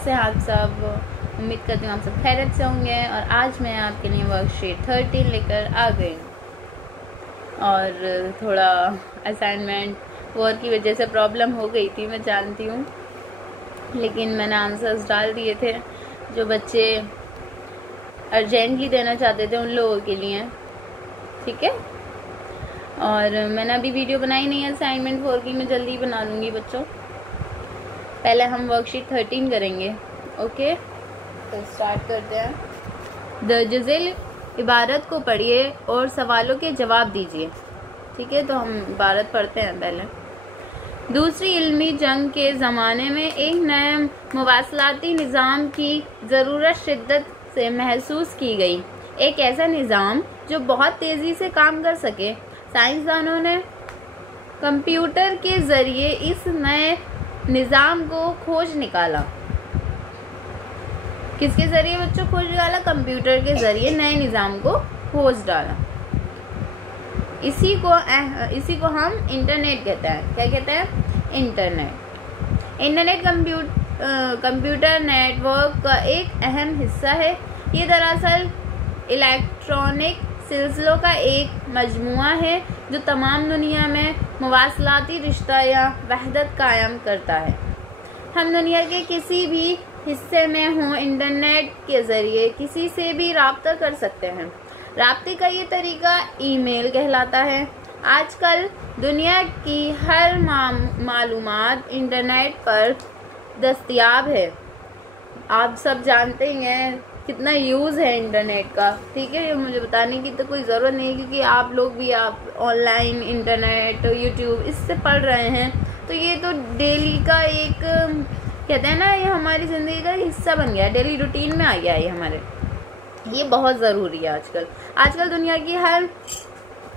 कैसे हैं आप सब? उम्मीद करती हूँ आप सब खैरियत से होंगे। और आज मैं आपके लिए वर्कशीट 13 लेकर आ गई और थोड़ा असाइनमेंट वर्क की वजह से प्रॉब्लम हो गई थी, मैं जानती हूँ, लेकिन मैंने आंसर्स डाल दिए थे जो बच्चे अर्जेंटली देना चाहते थे उन लोगों के लिए, ठीक है। और मैंने अभी वीडियो बनाई नहीं है असाइनमेंट 4 की, मैं जल्दी बना लूँगी बच्चों। पहले हम वर्कशीट 13 करेंगे, ओके। तो स्टार्ट करते हैं। दर्ज-ए-झेल इबारत को पढ़िए और सवालों के जवाब दीजिए, ठीक है। तो हम इबारत पढ़ते हैं पहले। दूसरी इल्मी जंग के ज़माने में एक नए मुवासलाती निज़ाम की ज़रूरत शिद्दत से महसूस की गई। एक ऐसा निज़ाम जो बहुत तेज़ी से काम कर सके। साइंसदानों ने कंप्यूटर के ज़रिए इस नए निज़ाम को खोज निकाला। किसके ज़रिए बच्चों खोज निकाला? कंप्यूटर के ज़रिए नए निज़ाम को खोज डाला। इसी को हम इंटरनेट कहते हैं। क्या कहते हैं? इंटरनेट। इंटरनेट कंप्यूटर नेटवर्क का एक अहम हिस्सा है। ये दरअसल इलेक्ट्रॉनिक सिलसिलों का एक मजमुआ है जो तमाम दुनिया में मुवासलाती रिश्ता या वहदत कायम करता है। हम दुनिया के किसी भी हिस्से में हों, इंटरनेट के ज़रिए किसी से भी राब्ता कर सकते हैं। राब्ते का ये तरीका ईमेल कहलाता है। आजकल दुनिया की हर मालूमात इंटरनेट पर दस्तयाब है। आप सब जानते ही हैं कितना यूज़ है इंटरनेट का, ठीक है। मुझे बताने की तो कोई ज़रूरत नहीं है, क्योंकि आप लोग भी ऑनलाइन इंटरनेट यूट्यूब इससे पढ़ रहे हैं। तो ये तो डेली का एक कहते हैं ना, ये हमारी ज़िंदगी का हिस्सा बन गया है, डेली रूटीन में आ गया है ये हमारे। ये बहुत ज़रूरी है आजकल दुनिया की हर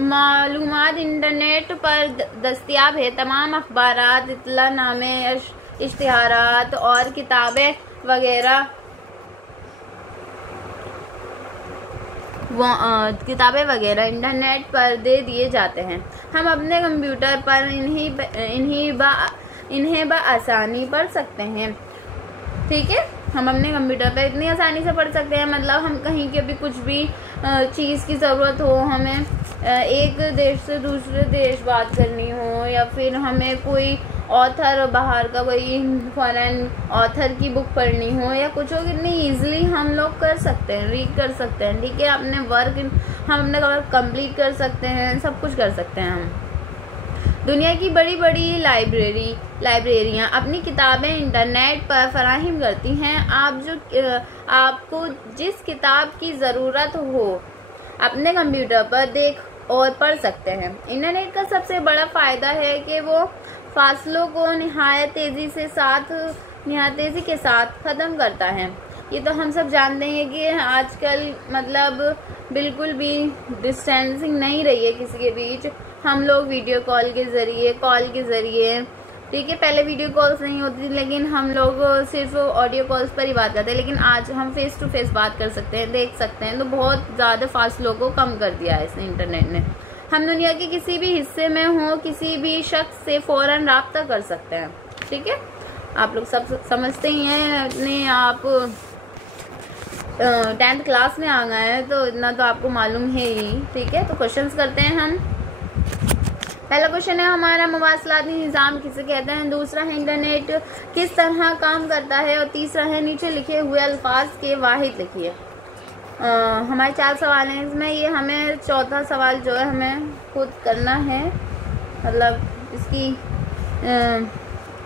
मालूमात इंटरनेट पर दस्तयाब है। तमाम अखबारात, इत्तलानामे, इश्तिहारात और किताबें वगैरह इंटरनेट पर दे दिए जाते हैं। हम अपने कंप्यूटर पर इन्हें बआसानी पढ़ सकते हैं, ठीक है। हम अपने कंप्यूटर पर इतनी आसानी से पढ़ सकते हैं, मतलब हम कहीं के भी कुछ भी चीज़ की ज़रूरत हो, हमें एक देश से दूसरे देश बात करनी हो, या फिर हमें कोई ऑथर बाहर का कोई फॉरेन ऑथर की बुक पढ़नी हो या कुछ हो, कितनी ईजिली हम लोग कर सकते हैं, रीड कर सकते हैं, ठीक है। हम अपने वर्क कंप्लीट कर सकते हैं, सब कुछ कर सकते हैं हम। दुनिया की बड़ी बड़ी लाइब्रेरियाँ अपनी किताबें इंटरनेट पर फराहम करती हैं। आपको जिस किताब की ज़रूरत हो अपने कंप्यूटर पर देख और पढ़ सकते हैं। इंटरनेट का सबसे बड़ा फ़ायदा है कि वो फासलों को नहायत तेज़ी के साथ ख़त्म करता है। ये तो हम सब जानते हैं कि आजकल मतलब बिल्कुल भी डिस्टेंसिंग नहीं रही है किसी के बीच। हम लोग वीडियो कॉल के ज़रिए, ठीक है। पहले वीडियो कॉल्स नहीं होती थी, लेकिन हम लोग सिर्फ ऑडियो कॉल्स पर ही बात करते हैं, लेकिन आज हम फेस टू फेस बात कर सकते हैं, देख सकते हैं। तो बहुत ज़्यादा फासलों को कम कर दिया है इसने, इंटरनेट ने। हम दुनिया के किसी भी हिस्से में हो, किसी भी शख्स से फ़ौरन राब्ता कर सकते हैं, ठीक है। आप लोग सब समझते ही हैं, अपने आप 10th क्लास में आ गए हैं तो इतना तो आपको मालूम है ही, ठीक है। तो क्वेश्चंस करते हैं हम। पहला क्वेश्चन है हमारा, मुवासलाती निज़ाम किसे कहते हैं। दूसरा है इंटरनेट किस तरह काम करता है। और तीसरा है नीचे लिखे हुए अल्फाज के वाहिद लिखिए। हमारे 4 सवाल हैं इसमें। ये हमें चौथा सवाल जो है हमें खुद करना है, मतलब इसकी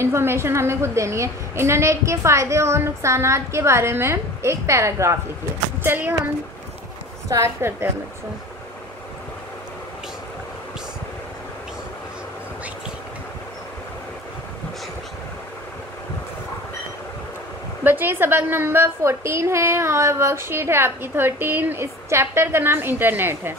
इंफॉर्मेशन हमें खुद देनी है। इंटरनेट के फ़ायदे और नुकसानात के बारे में एक पैराग्राफ लिखिए। चलिए हम स्टार्ट करते हैं बच्चों। बच्चे सबक नंबर 14 है और वर्कशीट है आपकी 13। इस चैप्टर का नाम इंटरनेट है।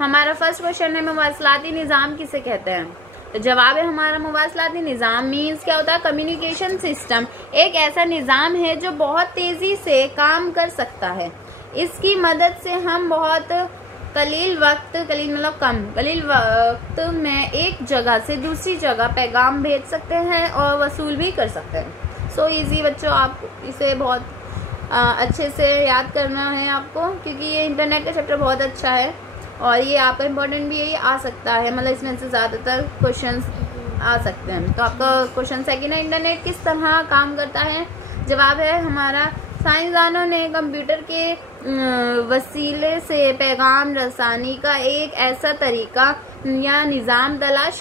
हमारा फर्स्ट क्वेश्चन है, मुवासलाती निज़ाम किसे कहते हैं। तो जवाब है हमारा, मुवासलाती निज़ाम मीन्स क्या होता है? Communication system. एक ऐसा निज़ाम है जो बहुत तेज़ी से काम कर सकता है। इसकी मदद से हम बहुत कलील वक्त में एक जगह से दूसरी जगह पैगाम भेज सकते हैं और वसूल भी कर सकते हैं। सो इजी बच्चों, आप इसे बहुत अच्छे से याद करना है आपको, क्योंकि ये इंटरनेट का चैप्टर बहुत अच्छा है और ये आपका इम्पोर्टेंट भी है, ये आ सकता है, मतलब इसमें से ज़्यादातर क्वेश्चंस आ सकते हैं। तो आपका क्वेश्चन सेकंड है, इंटरनेट किस तरह काम करता है। जवाब है हमारा, साइंसदानों ने कंप्यूटर के वसीले से पैगाम रसानी का एक ऐसा तरीका या निज़ाम तलाश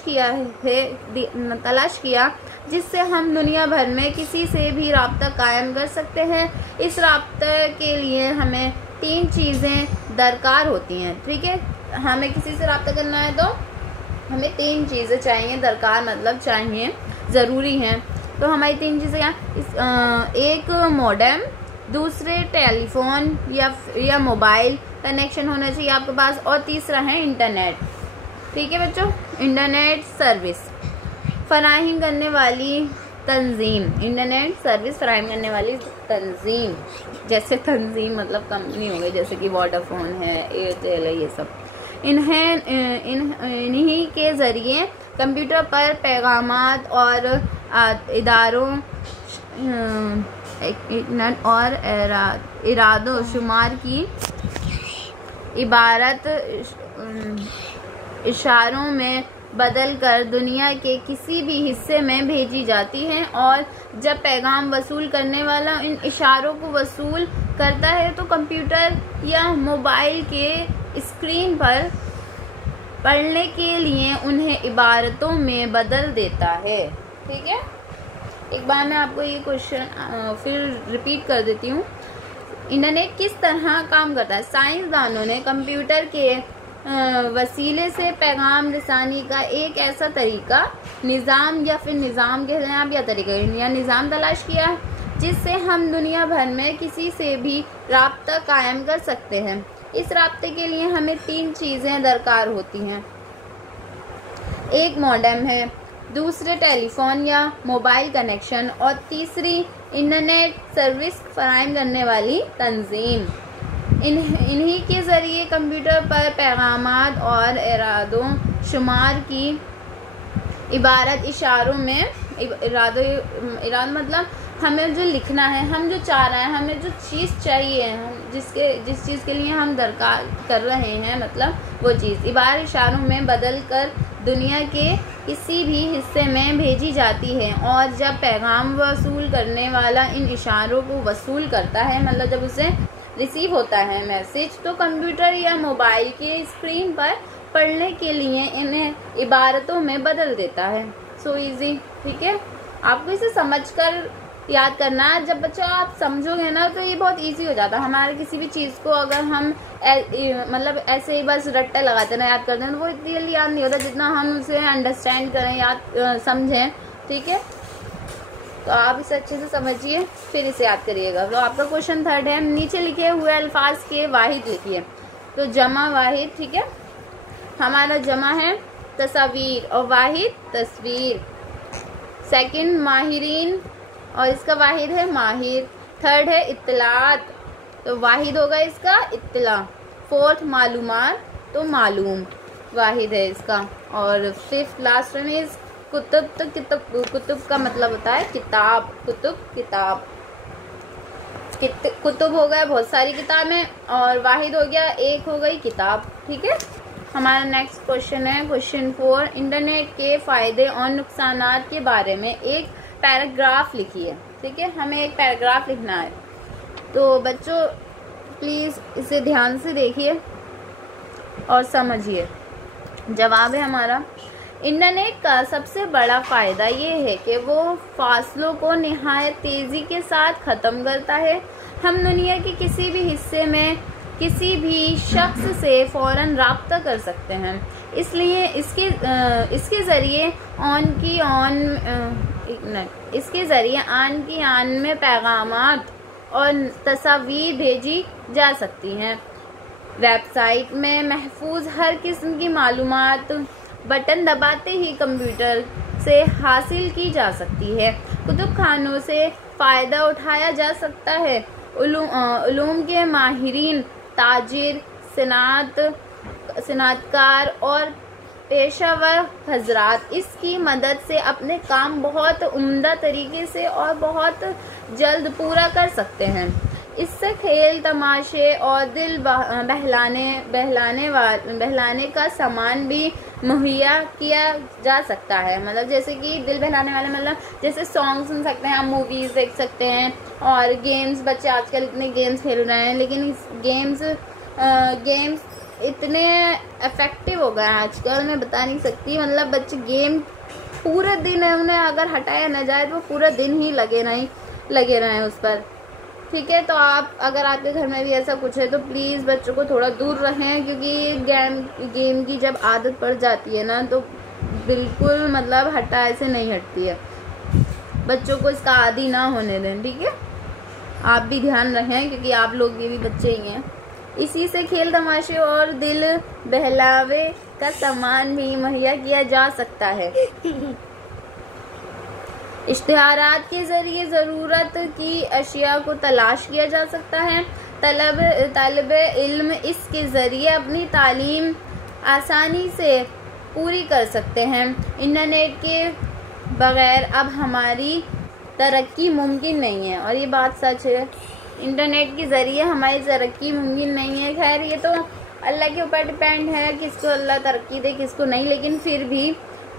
किया जिससे हम दुनिया भर में किसी से भी राब्ता कायम कर सकते हैं। इस राब्ते के लिए हमें 3 चीज़ें दरकार होती हैं। ठीक है, हमें किसी से राब्ता करना है तो हमें 3 चीज़ें चाहिए, दरकार मतलब चाहिए, ज़रूरी हैं। तो हमारी 3 चीज़ें क्या, एक मॉडेम, दूसरे टेलीफोन या मोबाइल कनेक्शन होना चाहिए आपके पास, और तीसरा है इंटरनेट। ठीक है बच्चों, इंटरनेट सर्विस फराहम करने वाली तंजीम, इंटरनेट सर्विस फराहम करने वाली तंजीम, जैसे तंजीम मतलब कंपनी हो गई, जैसे कि वोडाफोन है, एयरटेल है, ये सब। इन्हीं के ज़रिए कंप्यूटर पर पैगामात और इदारों और इरादो शुमार की इबारत इशारों में बदल कर दुनिया के किसी भी हिस्से में भेजी जाती हैं, और जब पैगाम वसूल करने वाला इन इशारों को वसूल करता है तो कंप्यूटर या मोबाइल के स्क्रीन पर पढ़ने के लिए उन्हें इबारतों में बदल देता है। ठीक है, एक बार मैं आपको ये क्वेश्चन फिर रिपीट कर देती हूँ। इंटरनेट किस तरह काम करता है। साइंसदानों ने कंप्यूटर के वसीले से पैगाम रसानी का एक ऐसा तरीका, निज़ाम या फिर निज़ाम कह रहे हैं आप, या तरीका या निज़ाम तलाश किया जिससे हम दुनिया भर में किसी से भी राब्ता कायम कर सकते हैं। इस राब्ते के लिए हमें 3 चीज़ें दरकार होती हैं, एक मॉडेम है, दूसरे टेलीफोन या मोबाइल कनेक्शन, और तीसरी इंटरनेट सर्विस फराहम करने वाली तंजीम। इन्हीं के ज़रिए कंप्यूटर पर पैगामात और इरादों शुमार की इबारत इशारों में, इराद मतलब हमें जो लिखना है, हम जो चाह रहे हैं, हमें जो चीज़ चाहिए, जिस चीज़ के लिए हम दरकार कर रहे हैं, मतलब वो चीज़ इबारत इशारों में बदल कर दुनिया के किसी भी हिस्से में भेजी जाती है, और जब पैगाम वसूल करने वाला इन इशारों को वसूल करता है, मतलब जब उसे रिसीव होता है मैसेज, तो कंप्यूटर या मोबाइल के स्क्रीन पर पढ़ने के लिए इन्हें इबारतों में बदल देता है। So easy. ठीक है, आपको इसे समझकर याद करना है। जब बच्चों आप समझोगे ना तो ये बहुत इजी हो जाता है। हमारे किसी भी चीज़ को अगर हम मतलब ऐसे ही बस रट्टा लगाते ना याद करते हैं तो वो इतनी जल्दी याद नहीं होता जितना हम उसे अंडरस्टैंड करें, याद समझें। ठीक है, तो आप इसे अच्छे से समझिए फिर इसे याद करिएगा। तो आपका क्वेश्चन 3 है, नीचे लिखे हुए अल्फाज के वाहिद लिखिए। तो जमा वाहिद, ठीक है, हमारा जमा है तस्वीर और वाहिद तस्वीर। सेकंड माहिरीन और इसका वाहिद है माहिर। थर्ड है इत्तलात, तो वाहिद होगा इसका इत्तला। फोर्थ मालूमात, तो मालूम वाहिद है इसका। और fifth last one is Qutub, तो कुतुब का मतलब होता है किताब। कुतुब किताब, कुतुब हो गया बहुत सारी किताबें, और वाहिद हो गया एक हो गई किताब। ठीक है, हमारा नेक्स्ट क्वेश्चन है क्वेश्चन 4, इंटरनेट के फ़ायदे और नुकसानात के बारे में एक पैराग्राफ लिखिए। ठीक है, हमें एक पैराग्राफ लिखना है। तो बच्चों प्लीज़ इसे ध्यान से देखिए और समझिए। जवाब है हमारा, इंटरनेट का सबसे बड़ा फ़ायदा ये है कि वो फासलों को निहायत तेज़ी के साथ ख़त्म करता है। हम दुनिया के किसी भी हिस्से में किसी भी शख्स से फ़ौरन राब्ता कर सकते हैं। इसलिए इसके ज़रिए इसके ज़रिए आन की आन में पैगामात और तस्वीर भेजी जा सकती हैं। वेबसाइट में महफूज हर किस्म की मालूमात बटन दबाते ही कंप्यूटर से हासिल की जा सकती है। कुतुब खानों से फ़ायदा उठाया जा सकता है। उलूम के माहिरीन, ताजिर, सनातकार और पेशेवर हजरात इसकी मदद से अपने काम बहुत उम्दा तरीके से और बहुत जल्द पूरा कर सकते हैं। इससे खेल, तमाशे और दिल बहलाने का सामान भी मुहैया किया जा सकता है। मतलब जैसे कि दिल बहलाने वाले, मतलब जैसे सॉन्ग सुन सकते हैं, आप मूवीज़ देख सकते हैं, और गेम्स, बच्चे आजकल इतने गेम्स खेल रहे हैं, लेकिन इस गेम्स इतने इफेक्टिव हो गए हैं आजकल, मैं बता नहीं सकती। मतलब बच्चे गेम पूरे दिन, उन्हें अगर हटाया ना जाए तो पूरा दिन ही लगे रहें उस पर। ठीक है, तो आप, अगर आपके घर में भी ऐसा कुछ है तो प्लीज़ बच्चों को थोड़ा दूर रहें, क्योंकि गेम की जब आदत पड़ जाती है ना तो बिल्कुल मतलब हटाए से नहीं हटती है। बच्चों को इसका आदी ना होने दें, ठीक है। आप भी ध्यान रखें, क्योंकि आप लोग भी बच्चे ही हैं। इसी से खेल, तमाशे और दिल बहलावे का सामान भी मुहैया किया जा सकता है। इश्तिहारात के ज़रिए ज़रूरत की अशिया को तलाश किया जा सकता है। तलब इल्म इसके ज़रिए अपनी तालीम आसानी से पूरी कर सकते हैं। इंटरनेट के बग़ैर अब हमारी तरक्की मुमकिन नहीं है, और ये बात सच है। इंटरनेट के ज़रिए हमारी तरक्की मुमकिन नहीं है। खैर, ये तो अल्लाह के ऊपर डिपेंड है, किसको अल्लाह तरक्की दे, किसको नहीं, लेकिन फिर भी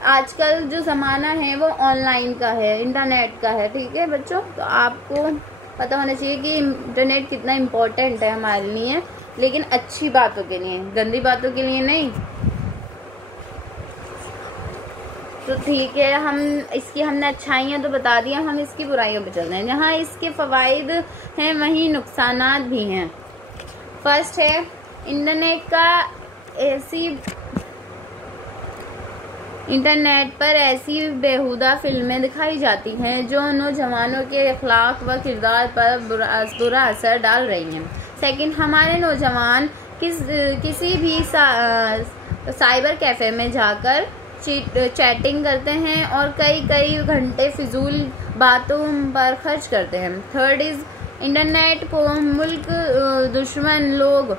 आजकल जो ज़माना है वो ऑनलाइन का है, इंटरनेट का है। ठीक है बच्चों, तो आपको पता होना चाहिए कि इंटरनेट कितना इम्पोर्टेंट है हमारे लिए, लेकिन अच्छी बातों के लिए, गंदी बातों के लिए नहीं। तो ठीक है, हमने अच्छाइयाँ तो बता दी, हम इसकी बुराइयों पे चलते हैं। जहाँ इसके फ़वाइद हैं वहीं नुकसानात भी हैं। फर्स्ट है, इंटरनेट पर ऐसी बेहुदा फिल्में दिखाई जाती हैं जो नौजवानों के अखलाक व किरदार पर बुरा असर डाल रही हैं। सेकंड, हमारे नौजवान किसी भी साइबर कैफ़े में जाकर चैटिंग करते हैं और कई घंटे फिजूल बातों पर खर्च करते हैं। थर्ड इज़, इंटरनेट को मुल्क दुश्मन लोग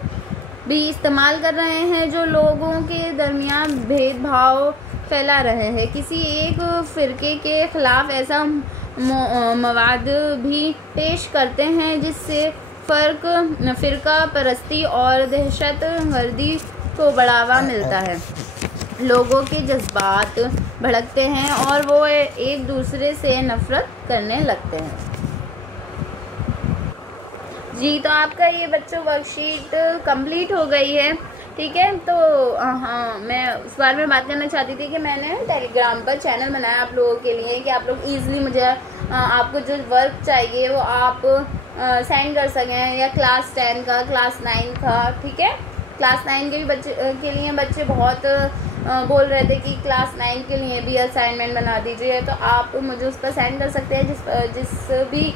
भी इस्तेमाल कर रहे हैं जो लोगों के दरमियान भेदभाव फैला रहे हैं। किसी एक फ़िरके के ख़िलाफ़ ऐसा मवाद भी पेश करते हैं जिससे फ़िरका परस्ती और दहशत गर्दी को बढ़ावा मिलता है। लोगों के जज्बात भड़कते हैं और वो एक दूसरे से नफ़रत करने लगते हैं। जी, तो आपका ये बच्चों वर्कशीट कंप्लीट हो गई है। ठीक है, तो हाँ, मैं उस बारे में बात करना चाहती थी कि मैंने टेलीग्राम पर चैनल बनाया आप लोगों के लिए कि आप लोग ईज़िली मुझे आपको जो वर्क चाहिए वो आप सेंड कर सकें, या क्लास 10 का, क्लास 9 का। ठीक है, क्लास 9 के भी बच्चे के लिए बच्चे बहुत बोल रहे थे कि क्लास 9 के लिए भी असाइनमेंट बना दीजिए, तो आप मुझे उस पर सेंड कर सकते हैं, जिस भी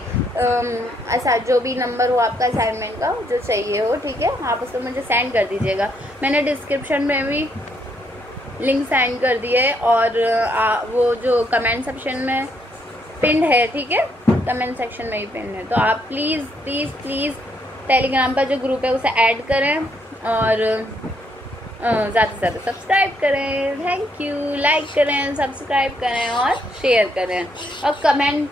ऐसा जो भी नंबर हो आपका असाइनमेंट का जो चाहिए हो। ठीक है, आप उस पर मुझे सेंड कर दीजिएगा। मैंने डिस्क्रिप्शन में भी लिंक सेंड कर दिए है, और वो जो कमेंट सेक्शन में पिन है, ठीक है, कमेंट सेक्शन में ही पिन है। तो आप प्लीज़ टेलीग्राम का जो ग्रुप है उसे ऐड करें, और ज़्यादा से ज़्यादा सब्सक्राइब करें। Thank you. लाइक करें, सब्सक्राइब करें और शेयर करें, और कमेंट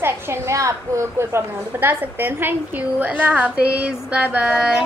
सेक्शन में आपको कोई प्रॉब्लम हो तो बता सकते हैं। Thank you. अल्लाह हाफिज़। Bye bye.